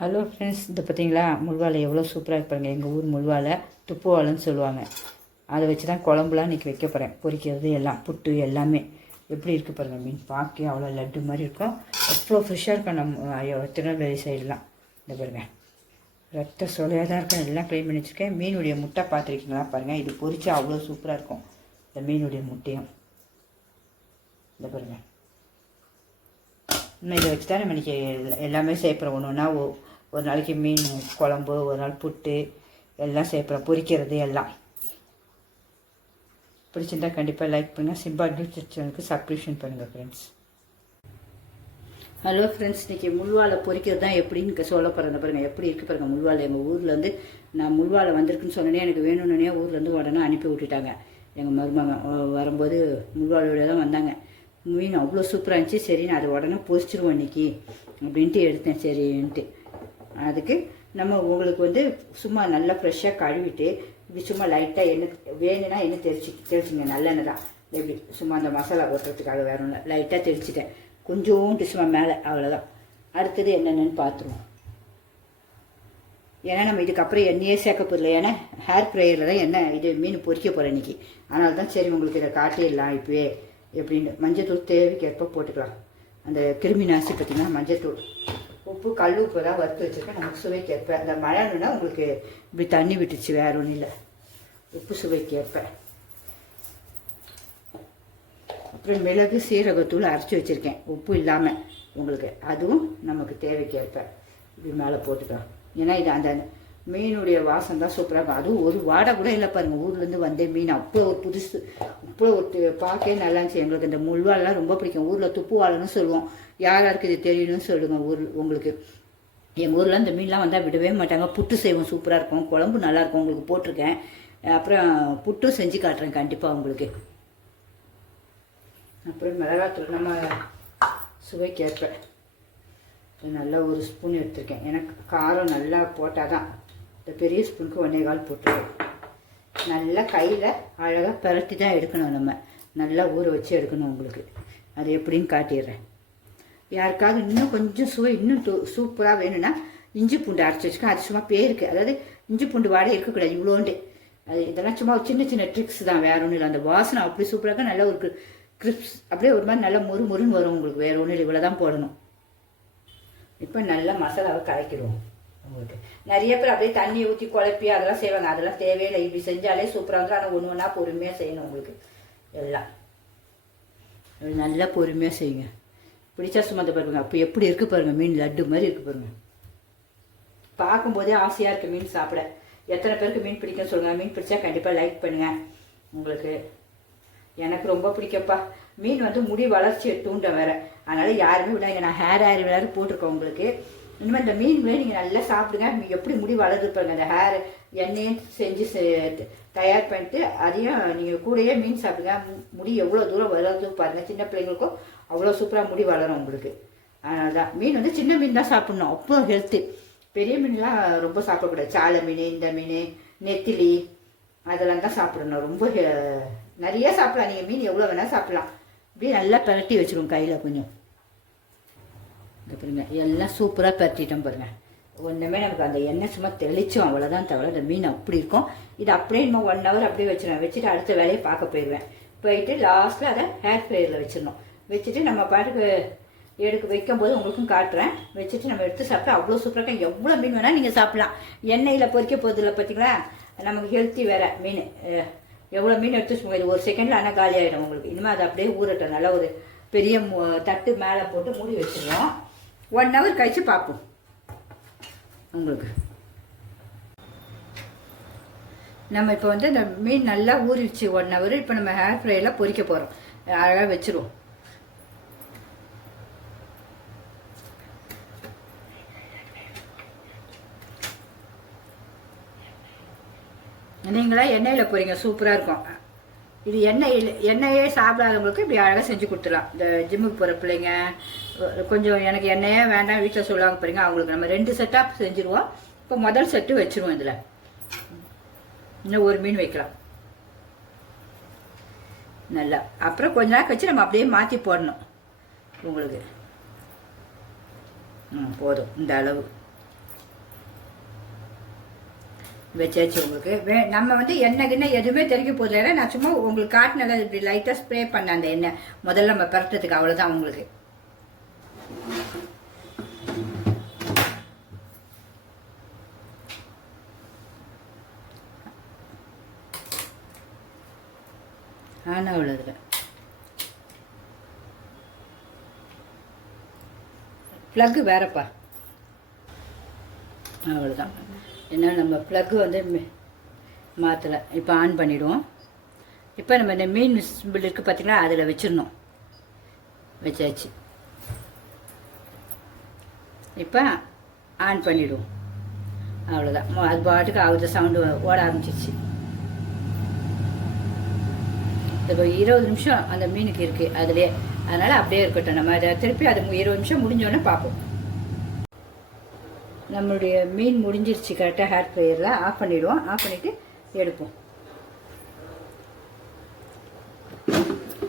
Hello friends, இந்த பார்த்தீங்களா முள்வாலை எவ்வளோ சூப்பராக இருப்பாங்க. எங்கள் ஊர் முள்வாலை துப்பு வாழைன்னு சொல்லுவாங்க. அதை வச்சு தான் குழம்புலாம் இன்றைக்கி வைக்க போகிறேன். பொரிக்கிறது எல்லாம் புட்டு எல்லாமே எப்படி இருக்குது பாருங்கள். மீன் பார்க்க அவ்வளோ லட்டு மாதிரி இருக்கும். அவ்வளோ ஃப்ரெஷ்ஷாக இருக்கும். நம்ம திருநெல்வேலி சைடெலாம் இந்த பாருங்கள் ரத்த சொலையாக தான் இருக்கும். எல்லாம் க்ளீன் பண்ணி வச்சுருக்கேன். மீனுடைய முட்டை பார்த்துருக்கீங்களா பாருங்கள். இது பொரிச்சா அவ்வளோ சூப்பராக இருக்கும். இந்த மீனுடைய முட்டையும் இந்த பாருங்கள். இன்னும் இதை வச்சு தான் நம்ம இன்றைக்கி எல்லாமே சேர்ப்புறோம். ஒன்று ஒன்றா ஒரு நாளைக்கு மீன் குழம்பு, ஒரு நாள் புட்டு எல்லாம் சேர்ப்புறோம். பொரிக்கிறது எல்லாம் பிடிச்சிருந்தா கண்டிப்பாக லைக் பண்ணுங்கள். சிம்பா நியூஸ் சேனலுக்கு சப்ஸ்கிரிப்ஷன் பண்ணுங்கள் ஃப்ரெண்ட்ஸ். ஹலோ ஃப்ரெண்ட்ஸ், இன்றைக்கி முள்வாலை பொரிக்கிறது தான் எப்படின்னு சொல்ல போகிறேன். பாருங்கள் எப்படி இருக்குது பாருங்கள். முள்வாலை எங்கள் ஊரில் வந்து நான் முள்வாலை வந்திருக்குன்னு சொன்னேனே, எனக்கு வேணும்னே ஊர்லேருந்து உடனே அனுப்பி விட்டுட்டாங்க. எங்கள் மருமகன் வரும்போது முள்வாலையோட தான் வந்தாங்க. மீன் அவ்வளோ சூப்பராக இருந்துச்சு. சரி, நான் அதை உடனே பொரிச்சிருவோம் இன்றைக்கி அப்படின்ட்டு எடுத்தேன். சரின்ட்டு அதுக்கு நம்ம உங்களுக்கு வந்து சும்மா நல்லா ஃப்ரெஷ்ஷாக கழுவிட்டு இப்படி சும்மா லைட்டாக எண்ணெய் வேணும்னா எண்ணெய் தெரிச்சிங்க. நல்லெண்ணெய் தான். எப்படி சும்மா அந்த மசாலா ஓட்டுறதுக்காக வேற ஒன்று லைட்டாக தெரிச்சிட்டேன். கொஞ்சோண்டு சும்மா மேலே, அவ்வளோதான். அடுத்தது என்னென்னு பார்த்துருவோம். ஏன்னா நம்ம இதுக்கப்புறம் எண்ணெயே சேர்க்க போதில்லை. ஏன்னா ஹேர் ஃப்ரையரில் தான் எண்ணெய் இது மீன் பொரிக்க போகிறேன் இன்றைக்கி. அதனால தான் சரி உங்களுக்கு இதை காட்டிடலாம் இப்போவே எப்படின்னு. மஞ்சத்தூள் தேவைக்கேற்ப போட்டுக்கலாம். அந்த கிருமி நாசி பார்த்திங்கன்னா மஞ்சத்தூள், உப்பு, கல் உப்பு தான் வறுத்து வச்சுருக்கேன். நமக்கு சுவைக்கேற்ப. அந்த மழைன்னா உங்களுக்கு இப்படி தண்ணி விட்டுச்சு, வேற ஒன்றும் இல்லை. உப்பு சுவைக்கேற்ப. அப்புறம் மிளகு சீரகத்தூள் அரைச்சி வச்சுருக்கேன் உப்பு இல்லாமல் உங்களுக்கு. அதுவும் நமக்கு தேவைக்கேற்ப இப்படி மேலே போட்டுக்கலாம். ஏன்னா இது அந்த மீனுடைய வாசம் தான் சூப்பராக இருக்கும். அதுவும் ஒரு வாடை கூட இல்லை பாருங்கள். ஊர்லேருந்து வந்தே மீன் அவ்வளோ ஒரு புதுசு, அவ்வளோ ஒரு பார்க்கவே நல்லா இருந்துச்சு. எங்களுக்கு இந்த முள்வாலாம் ரொம்ப பிடிக்கும். ஊரில் துப்பு வாழைன்னு சொல்லுவோம். யாருக்கு இது தெரியணும்னு சொல்லுங்கள். உங்களுக்கு எங்கள் ஊரில் இந்த மீன்லாம் வந்தால் விடவே மாட்டாங்க. புட்டு செய்வோம், சூப்பராக இருக்கும். குழம்பு நல்லாயிருக்கும். உங்களுக்கு போட்டிருக்கேன். அப்புறம் புட்டும் செஞ்சு காட்டுறேன் கண்டிப்பாக உங்களுக்கு. அப்புறம் மிளகாத்தூள் நம்ம சுவைக்கேற்ப நல்லா ஒரு ஸ்பூன் எடுத்துருக்கேன். எனக்கு காரம் நல்லா போட்டால் தான். இந்த பெரிய ஸ்பூனுக்கு 1.25 போட்டுருவோம். நல்லா கையில் அழகாக பரட்டி தான் எடுக்கணும். நம்ம நல்லா ஊற வச்சு எடுக்கணும். உங்களுக்கு அது எப்படின்னு காட்டிடுறேன். யாருக்காவது இன்னும் கொஞ்சம் சுவை இன்னும் சூப்பராக வேணும்னா இஞ்சி பூண்டு அரைச்சி வச்சுக்கேன். அது சும்மா பேருக்கு, அதாவது இஞ்சி பூண்டு வாடகை இருக்கக்கூடாது இவ்வளோண்டு. அது இதெல்லாம் சும்மா சின்ன சின்ன ட்ரிக்ஸ் தான், வேற ஒன்றும் இல்லை. அந்த வாசனை அப்படி சூப்பராக நல்ல ஒரு கிரிப்ஸ் அப்படியே ஒரு மாதிரி நல்லா மொறுன்னு வரும் உங்களுக்கு. வேறு ஒன்றும் இல்லை, இவ்வளோ தான் போடணும். இப்போ நல்லா மசாலாவை கலக்கிடுவோம். உங்களுக்கு நிறைய பேர் அப்படியே தண்ணியை ஊற்றி குழப்பி அதெல்லாம் செய்வாங்க. அதெல்லாம் தேவையில்லை. இப்படி செஞ்சாலே சூப்பராக இருக்கும். ஆனால் ஒன்று ஒன்றா பொறுமையாக செய்யணும். உங்களுக்கு எல்லாம் நல்லா பொறுமையாக செய்யுங்க. பிடிச்சா சுமந்த பாருங்க. அப்போ எப்படி இருக்குது பாருங்கள். மீன் லட்டு மாதிரி இருக்குது பாருங்கள். பார்க்கும்போதே ஆசையாக இருக்குது மீன் சாப்பிட. எத்தனை பேருக்கு மீன் பிடிக்கும்னு சொல்லுங்கள். மீன் பிடிச்சா கண்டிப்பாக லைக் பண்ணுங்கள். உங்களுக்கு எனக்கு ரொம்ப பிடிக்கப்பா. மீன் வந்து முடி வளர்ச்சியை தூண்ட வேற. அதனால யாருமே விடாங்க. நான் ஹேர் வேறு போட்டிருக்கேன் உங்களுக்கு. இனிமேல் இந்த மீன் நீங்கள் நல்லா சாப்பிடுங்க. எப்படி முடி வளர்ந்து பாருங்க. அந்த ஹேர் எண்ணெயும் செஞ்சு தயார் பண்ணிட்டு அதையும் நீங்கள் கூடயே மீன் சாப்பிடுங்க. முடி எவ்வளோ தூரம் வளருது பாருங்கள். சின்ன பிள்ளைங்களுக்கும் அவ்வளோ சூப்பராக முடி வளரும் உங்களுக்கு. அதனால தான் மீன் வந்து சின்ன மீன் தான் சாப்பிட்ணும். அவ்வளோ ஹெல்த்து. பெரிய மீன்லாம் ரொம்ப சாப்பிடக்கூடாது. சாலை மீன், இந்த மீன், நெத்திலி அதெல்லாம் தான் சாப்பிடணும். ரொம்ப நிறைய சாப்பிடலாம். நீங்கள் மீன் எவ்வளோ வேணால் சாப்பிடலாம். இப்படியே நல்லா பரட்டி வச்சுருவோம் கையில் கொஞ்சம். இங்கே பாருங்க எல்லாம் சூப்பராக பரட்டிட்டோம் பாருங்கள். ஒன்றுமே நமக்கு அந்த எண்ணெய் சும்மா தெளிச்சோம், அவ்வளோதான் தவிர அந்த மீன் அப்படி இருக்கும். இது அப்படியே நம்ம 1 hour அப்படியே வச்சிருவேன். வச்சுட்டு அடுத்த வேலையை பார்க்க போயிடுவேன். போயிட்டு லாஸ்ட்டில் அதை ஹேர் ஃப்ரையரில் வச்சிடணும். வச்சுட்டு நம்ம பாட்டுக்கு வைக்கும்போது உங்களுக்கும் காட்டுறேன். வச்சுட்டு நம்ம எடுத்து சாப்பிட்டா அவ்வளோ சூப்பராக இருக்கும். எவ்வளோ மீன் வேணால் நீங்கள் சாப்பிட்லாம். எண்ணெயில் பொரிக்க போதில்லை பார்த்தீங்களா. நமக்கு ஹெல்த்தி வேறு மீன். எவ்வளோ மீன் எடுத்து வச்சுக்கோங்க. இது 1 செகண்டில் ஆனால் காலி ஆகிடும் உங்களுக்கு. இனிமேல் அதை அப்படியே ஊறட்டும். நல்லா ஒரு பெரிய தட்டு மேலே போட்டு மூடி வச்சுருவோம். 1 hour கழித்து பார்ப்போம் உங்களுக்கு. நம்ம இப்போ வந்து இந்த மீன் நல்லா ஊறிடுச்சு 1 hour. இப்போ நம்ம ஹேர் ஃப்ரையில் பொரிக்க போகிறோம். அழகாக வச்சுருவோம். நீங்களா எண்ணெயில் பொரிங்க, சூப்பராக இருக்கும். இது எண்ணெயே சாப்பிடாதவங்களுக்கு இப்படி அழகாக செஞ்சு கொடுத்துடலாம். இந்த ஜிம்முக்கு போகிற பிள்ளைங்க கொஞ்சம் எனக்கு எண்ணெயே வேண்டாம் வீட்டில் சொல்லுவாங்க பாருங்க. அவங்களுக்கு நம்ம 2 செட்டாக செஞ்சுருவோம். இப்போ முதல் செட்டு வச்சுருவோம். இதில் இன்னும் ஒரு மீன் வைக்கலாம் நல்லா. அப்புறம் கொஞ்ச நேரம் கழிச்சு நம்ம அப்படியே மாற்றி போடணும் உங்களுக்கு. போதும் இந்த அளவு. வச்சாச்சு உங்களுக்கு. நம்ம வந்து எண்ணெய் கிண்ணெய் எதுவுமே தெளிக்க போதில்லை. நான் சும்மா உங்களுக்கு காட்டினதை இப்படி லைட்டாக ஸ்ப்ரே பண்ண அந்த எண்ணெய் முதல்ல நம்ம பரட்டுறதுக்கு, அவ்வளோதான் உங்களுக்கு. ஆனால் அவ்வளோதுல ப்ளக்கு வேறப்பா. அவ்வளோதான். ஏன்னா நம்ம ப்ளக்கு வந்து மாற்றலை. இப்போ ஆன் பண்ணிவிடுவோம். இப்போ நம்ம இந்த மீன் சிம்பிள் இருக்குது பார்த்தீங்களா, அதில் வச்சிடணும். வச்சாச்சு. இப்போ ஆன் பண்ணிவிடுவோம். அவ்வளோதான். அது பாட்டுக்கு ஆகுது, சவுண்டு ஓட ஆரம்பிச்சிருச்சு. இப்போ 20 நிமிஷம் அந்த மீனுக்கு இருக்குது அதுலேயே. அதனால் அப்படியே இருக்கட்டும். நம்ம அதை திருப்பி அது 20 நிமிஷம் முடிஞ்சோடனே பார்ப்போம். நம்மளுடைய மீன் முடிஞ்சிருச்சு கரெக்டாக. ஹேர் ஃப்ரையரில் ஆஃப் பண்ணிவிடுவோம். ஆஃப் பண்ணிவிட்டு எடுப்போம்.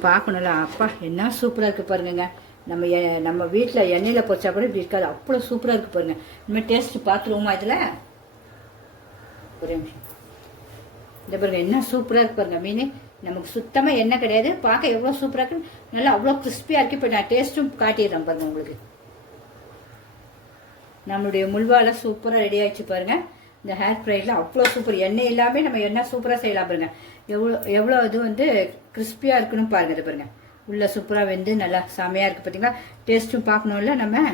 பார்க்கணும்ல. அப்பா என்ன சூப்பராக இருக்குது பாருங்கங்க. நம்ம வீட்டில் எண்ணெயில் பொரிச்சா கூட இப்படி இருக்காது, அவ்வளோ சூப்பராக இருக்குது பாருங்கள். இனிமேல் டேஸ்ட்டு பார்த்துருவோமா இதில்? ஒரே நிமிஷம். இந்த பாருங்கள் என்ன சூப்பராக இருக்கு பாருங்கள். மீன் நமக்கு சுத்தமாக எண்ணெய் கிடையாது. பார்க்க எவ்வளோ சூப்பராக இருக்குது. நல்லா அவ்வளோ கிறிஸ்பியாக இருக்குது. இப்போ நான் டேஸ்ட்டும் காட்டிடுறேன் பாருங்கள் உங்களுக்கு. நம்மளுடைய முல்வாலை சூப்பராக ரெடி ஆகிடுச்சு பாருங்கள். இந்த ஹேர் ஃப்ரையில் அவ்வளோ சூப்பர். எண்ணெய் இல்லாமல் நம்ம என்ன சூப்பராக செய்யலாம் பாருங்கள். எவ்வளோ இது வந்து கிறிஸ்பியாக இருக்குன்னு பாருங்கள். இது பாருங்கள் உள்ளே சூப்பராக வெந்து நல்லா செமையாக இருக்குது பார்த்தீங்களா. டேஸ்ட்டும் பார்க்கணும்ல, நம்ம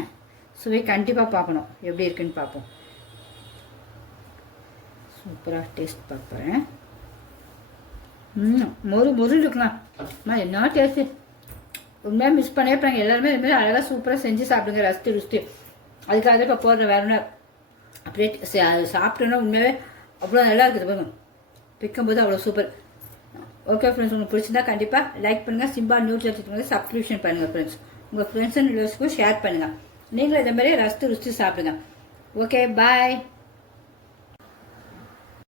சுவை கண்டிப்பாக பார்க்கணும். எப்படி இருக்குன்னு பார்ப்போம். சூப்பராக டேஸ்ட் பார்க்குறேன். மொறு இருக்கலாம். என்ன டேஸ்ட்டு. உண்மையாக மிஸ் பண்ணவே போகிறாங்க எல்லாருமே. இதுமாதிரி அழகாக சூப்பராக செஞ்சு சாப்பிடுங்க. ருஸ்ட்டு அதுக்காக இப்போ போடுற வேற ஒன்று அப்படியே சாப்பிட்டோன்னா உண்மையாகவே அவ்வளோ நல்லா இருக்குது பாருங்க. பிக்கும்போது அவ்வளோ சூப்பர். ஓகே ஃப்ரெண்ட்ஸ், உங்களுக்கு பிடிச்சிருந்தா கண்டிப்பாக லைக் பண்ணுங்கள். சிம்பா நியூஸ் எடுத்துட்டு சப்ஸ்கிரிப்ஷன் பண்ணுங்கள் ஃப்ரெண்ட்ஸ். உங்கள் ஃப்ரெண்ட்ஸ் அண்ட் ரிலேட்டிவ்ஸ்க்கும் ஷேர் பண்ணுங்கள். நீங்களும் இதே மாதிரி ருஸ்ட்டு சாப்பிடுங்க. Okay bye.